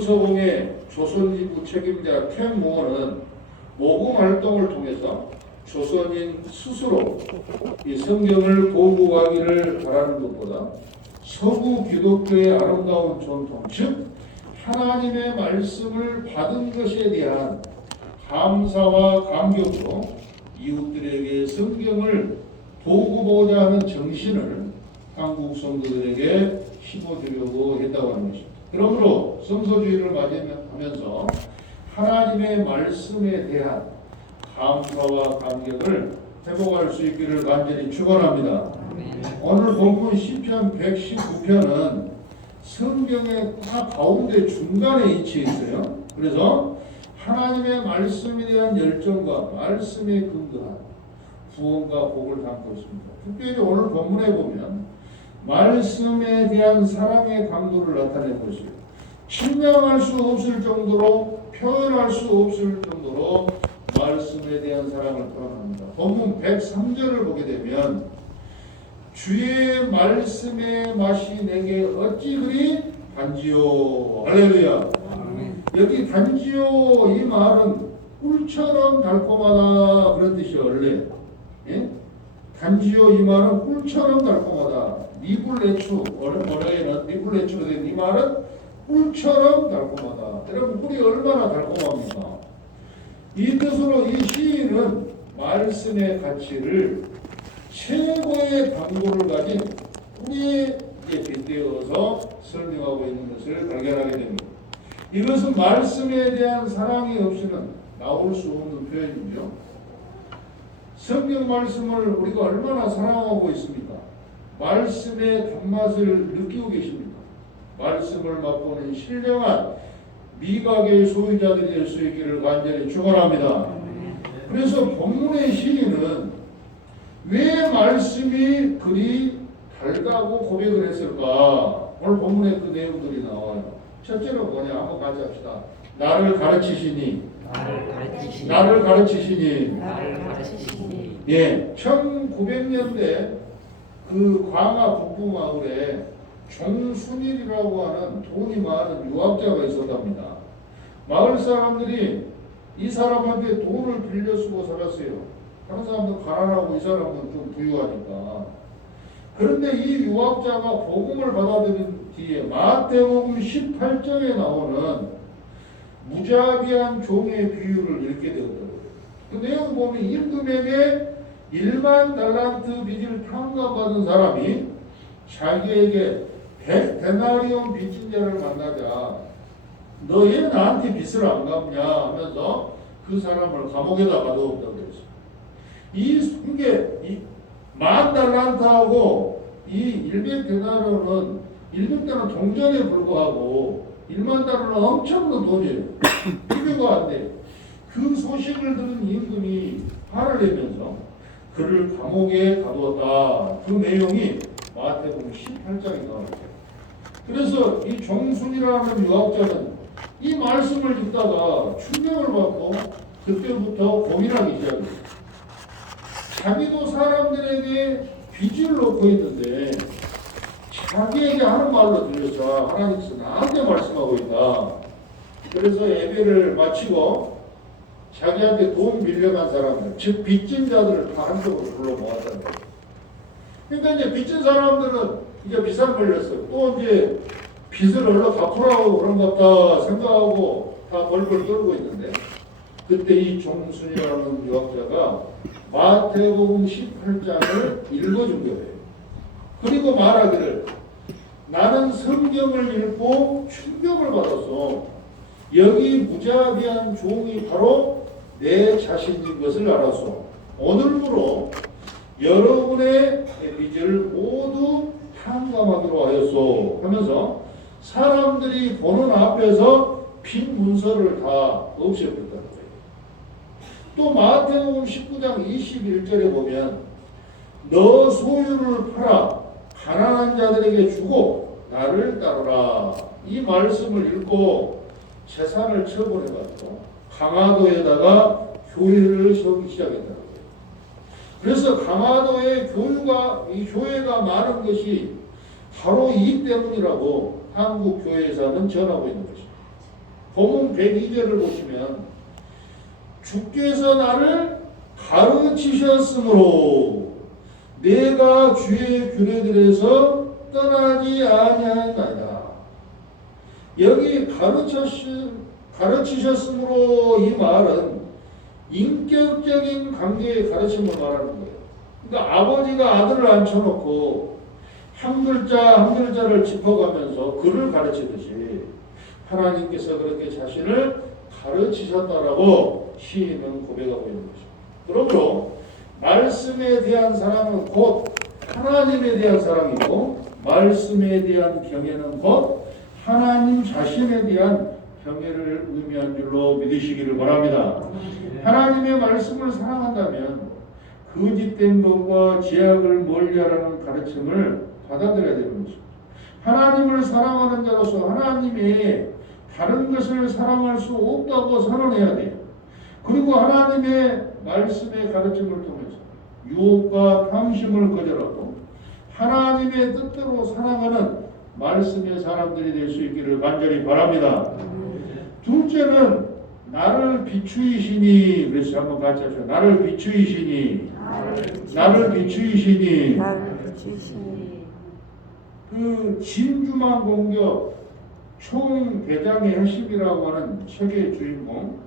서공의 조선지부 책임자 캔무어는 모금 활동을 통해서 조선인 스스로 이 성경을 보고하기를 바라는 것보다 서구 기독교의 아름다운 전통, 즉 하나님의 말씀을 받은 것에 대한 감사와 감격으로 이웃들에게 성경을 보고보고자 하는 정신을 한국 성도들에게 심어주려고 했다고 하는 것입니다. 그러므로 성서주의를 맞이하면서 하나님의 말씀에 대한 감사와 감격을 회복할 수 있기를 간절히 축원합니다. 오늘 본문 시편 119편은 성경의 딱 가운데 중간에 위치해 있어요. 그래서 하나님의 말씀에 대한 열정과 말씀에 근거한 구원과 복을 담고 있습니다. 특별히 오늘 본문에 보면 말씀에 대한 사랑의 강도를 나타내고 있어요. 측량할 수 없을 정도로, 표현할 수 없을 정도로 말씀에 대한 사랑을 표현합니다. 본문 103절을 보게 되면 주의 말씀의 맛이 내게 어찌 그리 단지요. 할렐루야. 여기 단지요 이 말은 꿀처럼 달콤하다 그런 뜻이에요. 원래 예? 단지요 이 말은 꿀처럼 달콤하다. 니불레추, 원래는 니불레추로 된 이 말은 꿀처럼 달콤하다. 여러분 꿀이 얼마나 달콤합니까? 이 뜻으로 이 시인은 말씀의 가치를 최고의 강도를 가진 꿀에 빗대어서 설명하고 있는 것을 발견하게 됩니다. 이것은 말씀에 대한 사랑이 없이는 나올 수 없는 표현이죠. 성경 말씀을 우리가 얼마나 사랑하고 있습니까? 말씀의 단맛을 느끼고 계십니까? 말씀을 맛보는 신령한 미각의 소유자들이 될 수 있기를 간절히 축원합니다. 그래서 본문의 시인은 왜 말씀이 그리 달다고 고백을 했을까? 오늘 본문에 그 내용들이 나와요. 첫째로 뭐냐? 한번 같이 합시다. 나를 가르치시니. 나를 가르치시니. 예, 1900년대 그 광화 북부 마을에 종순일이라고 하는 돈이 많은 유학자가 있었답니다. 마을 사람들이 이 사람한테 돈을 빌려 쓰고 살았어요. 다른 사람들은 가난하고 이 사람은 좀 부유하니까. 그런데 이 유학자가 복음을 받아들인 뒤에 마태복음 18장에 나오는 무자비한 종의 비유를 읽게 되었더라고요. 그 내용 보면 임금에게 1만 달란트 빚을 탕감받은 사람이 자기에게 100데나리온 빚진 자를 만나자 너 왜 나한테 빚을 안 갚냐 하면서 그 사람을 감옥에다 가두었다고 했어요. 이게 10,000달란트하고 이 100데나리온은 100대는 동전에 불과하고 1만 달러는 엄청난 돈이에요. 비교가 안 돼. 그 소식을 들은 임금이 화를 내면서 그를 감옥에 가두었다. 그 내용이 마태복음 18장에 나와요. 그래서 이 종순이라는 유학자는 이 말씀을 듣다가 충격을 받고 그때부터 고민하기 시작했어요. 자기도 사람들에게 빚을 놓고 있는데 자기에게 하는 말로 들려서 하나님께서 나한테 말씀하고 있다. 그래서 예배를 마치고 자기한테 돈 빌려간 사람들, 즉 빚진 자들을 다 한쪽으로 불러 모았다는 거예요. 그러니까 이제 빚진 사람들은 이제 비상 걸렸어요. 또 이제 빚을 얼른 갚으라고 그런 것 같다 생각하고 다 벌벌 떨고 있는데 그때 이 종순이라는 유학자가 마태복음 18장을 읽어준 거예요. 그리고 말하기를 나는 성경을 읽고 충격을 받았어. 여기 무자비한 종이 바로 내 자신인 것을 알았어. 오늘부로 여러분의 빚을 모두 탕감하기로 하였소 하면서 사람들이 보는 앞에서 빈 문서를 다 없애버렸다는 거예요. 또 마태복음 19장 21절에 보면 너 소유를 팔아 가난한 자들에게 주고 나를 따르라. 이 말씀을 읽고 재산을 처분해가지고 강화도에다가 교회를 세우기 시작했다는 거예요. 그래서 강화도에 이 교회가 많은 것이 바로 이 때문이라고 한국 교회에서는 전하고 있는 것입니다. 본문 102절을 보시면 주께서 나를 가르치셨으므로 내가 주의 규례들에서 떠나지 아니하나이다. 여기 가르치셨으므로 이 말은 인격적인 관계의 가르침을 말하는 거예요. 그러니까 아버지가 아들을 앉혀놓고 한 글자 한 글자를 짚어가면서 글을 가르치듯이 하나님께서 그렇게 자신을 가르치셨다라고 시인은 고백하고 있는 것입니다. 그러므로 말씀에 대한 사랑은 곧 하나님에 대한 사랑이고 말씀에 대한 경외는 곧 하나님 자신에 대한 경외를 의미한 줄로 믿으시기를 바랍니다. 하나님의 말씀을 사랑한다면 거짓된 것과 죄악을 멀리하라는 가르침을 받아들여야 되는 것입니다. 하나님을 사랑하는 자로서 하나님의 다른 것을 사랑할 수 없다고 선언해야 돼요. 그리고 하나님의 말씀의 가르침을 통해서 유혹과 탐심을 거절하고 하나님의 뜻대로 살아가는 말씀의 사람들이 될 수 있기를 간절히 바랍니다. 둘째는 나를 비추이시니, 그래서 한번 같이 하죠. 나를 비추이시니, 나를 비추이시니. 그 진주만 공격 총대장의 핵심이라고 하는 책의 주인공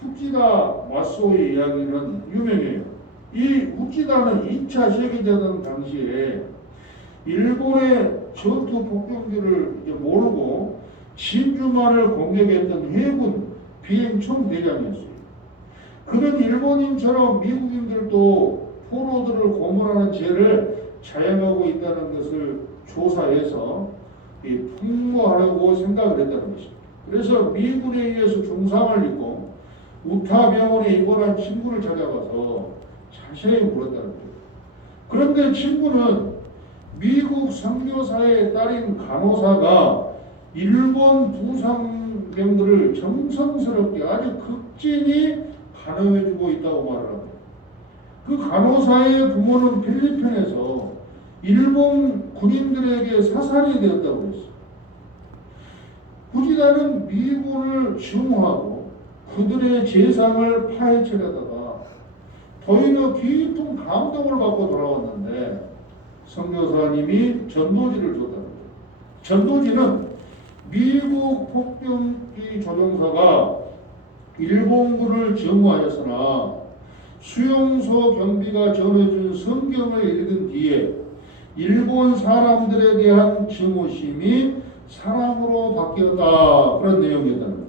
후지다 마소의 이야기는 유명해요. 이 후지다는 2차 세계대전 당시에 일본의 전투 폭격기를 모르고 진주만을 공격했던 해군 비행 총대장이었어요. 그는 일본인처럼 미국인들도 포로들을 고문하는 죄를 자행하고 있다는 것을 조사해서 풍모하려고 생각을 했다는 것입니다. 그래서 미군에 의해서 중상을 입고 우타 병원에 입원한 친구를 찾아가서 자세히 물었다는 거예요. 그런데 친구는 미국 선교사의 딸인 간호사가 일본 부상병들을 정성스럽게 아주 극진히 간호해주고 있다고 말을 합니다. 그 간호사의 부모는 필리핀에서 일본 군인들에게 사살이 되었다고 했어요. 후지다는 미군을 증오하고 그들의 재상을 파헤치려다가 도인의 깊은 감동을 받고 돌아왔는데 선교사님이 전도지를 줬다는 거예요. 전도지는 미국 폭병기 조종사가 일본군을 증오하였으나 수용소 경비가 전해준 성경을 읽은 뒤에 일본 사람들에 대한 증오심이 사랑으로 바뀌었다. 그런 내용이었다는 거예요.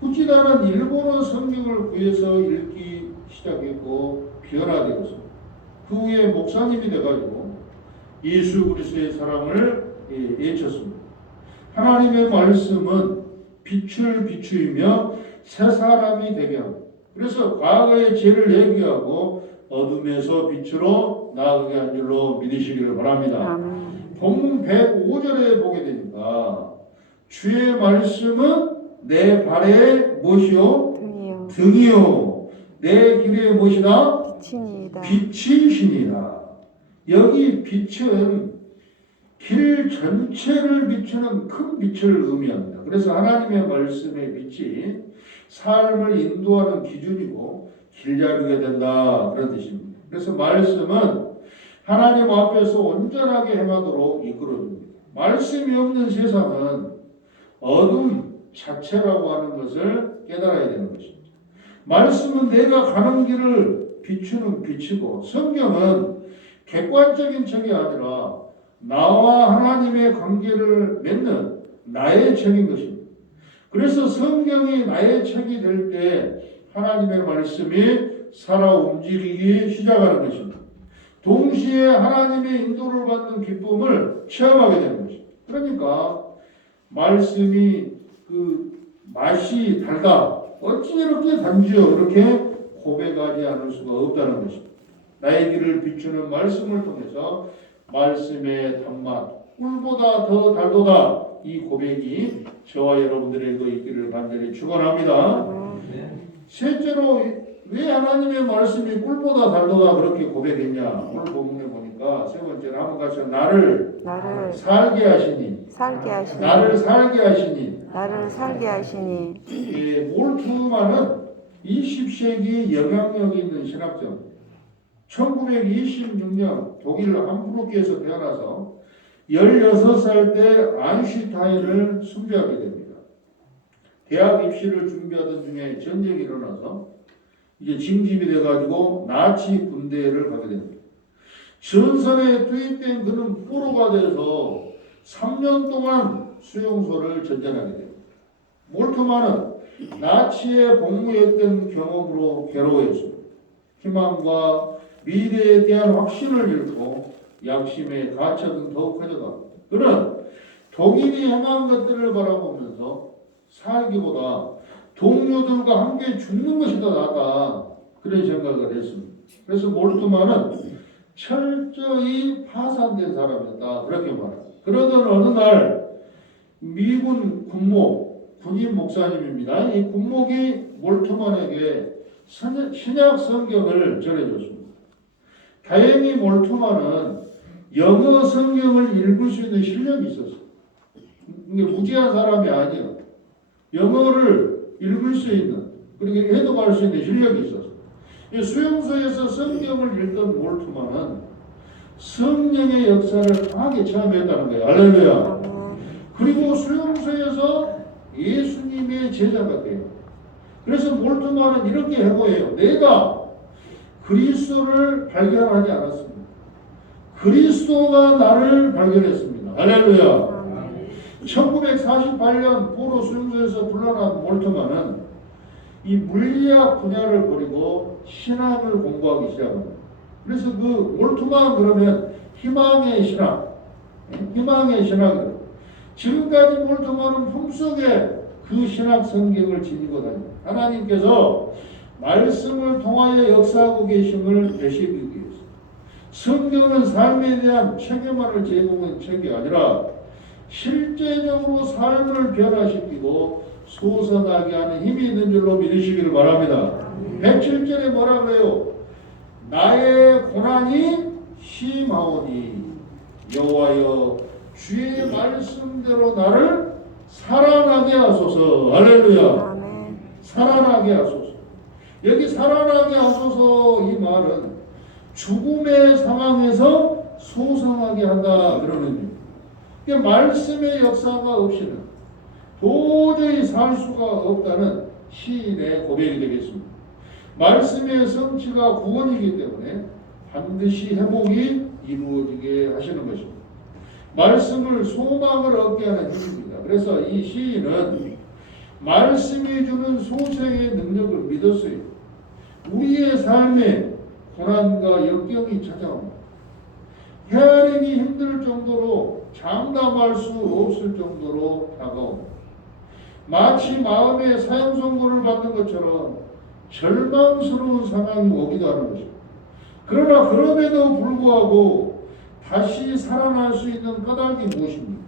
후지다는 일본어 성경을 구해서 읽기 시작했고 변화되었습니다. 그 후에 목사님이 돼가지고 예수 그리스도의 사랑을 외쳤습니다. 하나님의 말씀은 빛을 비추이며 새 사람이 되게 합니다. 그래서 과거의 죄를 회개하고 어둠에서 빛으로 나아가게 한 줄로 믿으시기를 바랍니다. 본문 105절에 보게 되니까 주의 말씀은 내 발의 무엇이요? 등이요. 내 길의 무엇이다? 빛이시니라. 여기 빛은 길 전체를 비추는 큰 빛을 의미합니다. 그래서 하나님의 말씀의 빛이 삶을 인도하는 기준이고 길잡이가 된다, 그런 뜻입니다. 그래서 말씀은 하나님 앞에서 온전하게 행하도록 이끌어줍니다. 말씀이 없는 세상은 어둠 자체라고 하는 것을 깨달아야 되는 것입니다. 말씀은 내가 가는 길을 비추는 빛이고 성경은 객관적인 책이 아니라 나와 하나님의 관계를 맺는 나의 책인 것입니다. 그래서 성경이 나의 책이 될 때 하나님의 말씀이 살아 움직이기 시작하는 것입니다. 동시에 하나님의 인도를 받는 기쁨을 체험하게 되는 것입니다. 그러니까 말씀이 그 맛이 달다. 어찌 이렇게 단지요? 이렇게 고백하지 않을 수가 없다는 것입니다. 나의 길을 비추는 말씀을 통해서 말씀의 단맛, 꿀보다 더 달도다. 이 고백이 저와 여러분들에게 있기를 간절히 축원합니다. 셋째로 왜 하나님의 말씀이 꿀보다 달도다 그렇게 고백했냐? 오늘 본문에 보니까 세 번째로 한번 같이 나를 살게 하시니 살게 하시니 나를 살게 하시니. 나를 살게 하시니 예, 몰트만은 20세기 영향력 있는 신학자. 1926년 독일 함부르크에서 태어나서 16살 때 아인슈타인을 숭배하게 됩니다. 대학 입시를 준비하던 중에 전쟁이 일어나서 이제 징집이 돼가지고 나치 군대를 가게 됩니다. 전선에 투입된 그는 포로가 돼서 3년 동안 수용소를 전전하게 됩니다. 몰트만은 나치에 복무했던 경험으로 괴로워했습니다. 희망과 미래에 대한 확신을 잃고 양심의 가책은 더욱 커져갑니다. 그는 독일이 행한 것들을 바라보면서 살기보다 동료들과 함께 죽는 것이 더 낫다, 그런 생각을 했습니다. 그래서 몰트만은 철저히 파산된 사람이었다, 그렇게 말합니다. 그러던 어느 날 미군 군인 목사님입니다. 이 군목이 몰트만에게 신약 성경을 전해줬습니다. 다행히 몰트만은 영어 성경을 읽을 수 있는 실력이 있었어요. 이게 무지한 사람이 아니에요. 영어를 읽을 수 있는, 그리고 해독할 수 있는 실력이 있었어요. 이 수용소에서 성경을 읽던 몰트만은 성령의 역사를 강하게 체험했다는 거예요. 할렐루야. 그리고 수용소에서 예수님의 제자가 돼요. 그래서 몰트만은 이렇게 해보여요. 내가 그리스도를 발견하지 않았습니다. 그리스도가 나를 발견했습니다. 할렐루야. 1948년 포로 수용소에서 불러난 몰트만은 이 물리학 분야를 버리고 신학을 공부하기 시작합니다. 그래서 그 몰트만 그러면 희망의 신학, 희망의 신학을 지금까지 몰트만은 품속에 그 신학 성경을 지니고 다닙니다. 하나님께서 말씀을 통하여 역사하고 계심을 되시기 위해서 성경은 삶에 대한 책임만을 제공한 책이 아니라 실제적으로 삶을 변화시키고 소성하게 하는 힘이 있는 줄로 믿으시기를 바랍니다. 107절에 뭐라 그래요? 나의 고난이 심하오니 여호와여 주의 말씀대로 나를 살아나게 하소서. 할렐루야. 아멘. 살아나게 하소서. 여기 살아나게 하소서, 이 말은 죽음의 상황에서 소성하게 한다, 그러는 거예요. 말씀의 역사가 없이는 도저히 살 수가 없다는 시인의 고백이 되겠습니다. 말씀의 성취가 구원이기 때문에 반드시 회복이 이루어지게 하시는 것입니다. 말씀을 소망을 얻게 하는 힘입니다. 그래서 이 시인은 말씀이 주는 소생의 능력을 믿었어요. 우리의 삶에 고난과 역경이 찾아옵니다. 헤아리기 힘들 정도로 장담할 수 없을 정도로 다가옵니다. 마치 마음에 사형 선고를 받는 것처럼 절망스러운 상황이 오기도 하는 것입니다. 그러나 그럼에도 불구하고 다시 살아날 수 있는 까닭이 무엇입니까?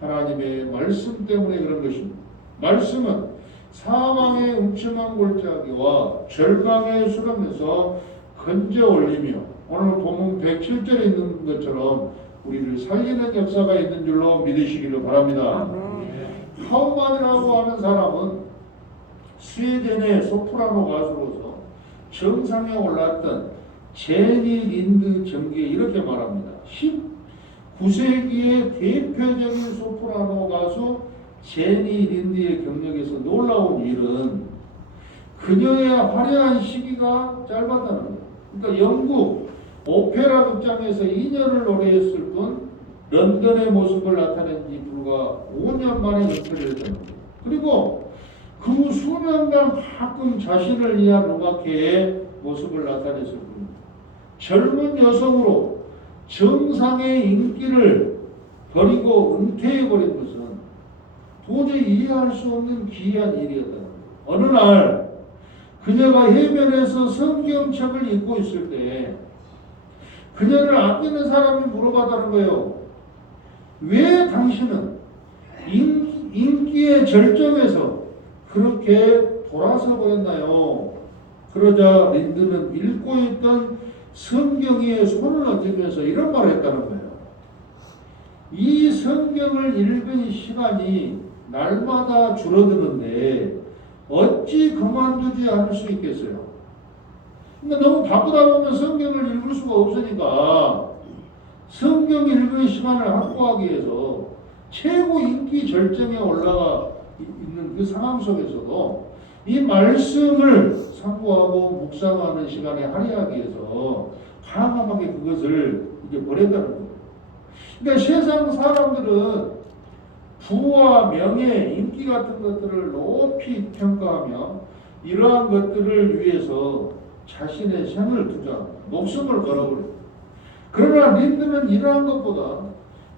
하나님의 말씀 때문에 그런 것입니다. 말씀은 사망의 음침한 골짜기와 절망의 수렁에서 건져 올리며 오늘 본문 107절에 있는 것처럼 우리를 살리는 역사가 있는 줄로 믿으시기를 바랍니다. 하우만이라고 하는 사람은 스웨덴의 소프라노 가수로서 정상에 올랐던 제니 린드 정기에 이렇게 말합니다. 19세기의 대표적인 소프라노 가수 제니 린드의 경력에서 놀라운 일은 그녀의 화려한 시기가 짧았다는 거예요. 그러니까 영국 오페라 극장에서 2년을 노래했을 뿐 런던의 모습을 나타낸 지 불과 5년 만에 은퇴를 했다는 거예요. 그리고 그 수년간 가끔 자신을 위한 음악회의 모습을 나타냈을 뿐 젊은 여성으로 정상의 인기를 버리고 은퇴해버린 것은 도저히 이해할 수 없는 기이한 일이었다는 거예요. 어느 날 그녀가 해변에서 성경책을 읽고 있을 때 그녀를 아끼는 사람이 물어봤다는 거예요. 왜 당신은 인기의 절정에서 그렇게 돌아서 보였나요? 그러자 린드는 읽고 있던 성경 위에 손을 얹으면서 이런 말을 했다는 거예요. 이 성경을 읽은 시간이 날마다 줄어드는데 어찌 그만두지 않을 수 있겠어요? 그러니까 너무 바쁘다 보면 성경을 읽을 수가 없으니까 성경 읽은 시간을 확보하기 위해서 최고 인기 절정에 올라가 있는 그 상황 속에서도 이 말씀을 상고하고 묵상하는 시간에 할애하기 위해서 과감하게 그것을 이제 버렸다는 거예요. 그러니까 세상 사람들은 부와 명예, 인기 같은 것들을 높이 평가하며 이러한 것들을 위해서 자신의 생을 투자, 목숨을 걸어버려요. 그러나 린드는 이러한 것보다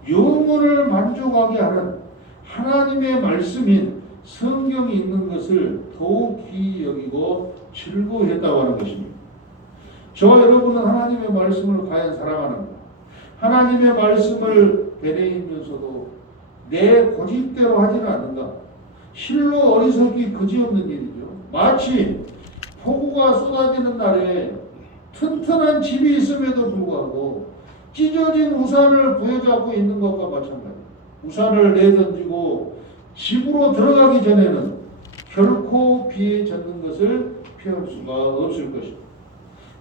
영혼을 만족하게 하는 하나님의 말씀인 성경이 있는 것을 더욱 귀히 여기고 즐거워했다고 하는 것입니다. 저와 여러분은 하나님의 말씀을 과연 사랑하는가? 하나님의 말씀을 되뇌이면서도 내 고집대로 하지는 않는가? 실로 어리석기 그지없는 일이죠. 마치 폭우가 쏟아지는 날에 튼튼한 집이 있음에도 불구하고 찢어진 우산을 부여잡고 있는 것과 마찬가지입니다. 우산을 내던지고 집으로 들어가기 전에는 결코 비에 젖는 것을 피할 수가 없을 것입니다.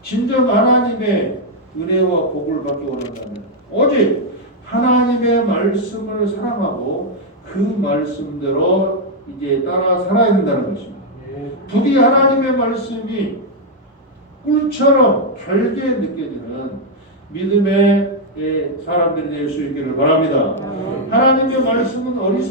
진정 하나님의 은혜와 복을 받기 원한다면 오직 하나님의 말씀을 사랑하고 그 말씀대로 이제 따라 살아야 된다는 것입니다. 부디 하나님의 말씀이 꿀처럼 결게 느껴지는 믿음의 사람들이 될 수 있기를 바랍니다. 하나님의 말씀은 어리석은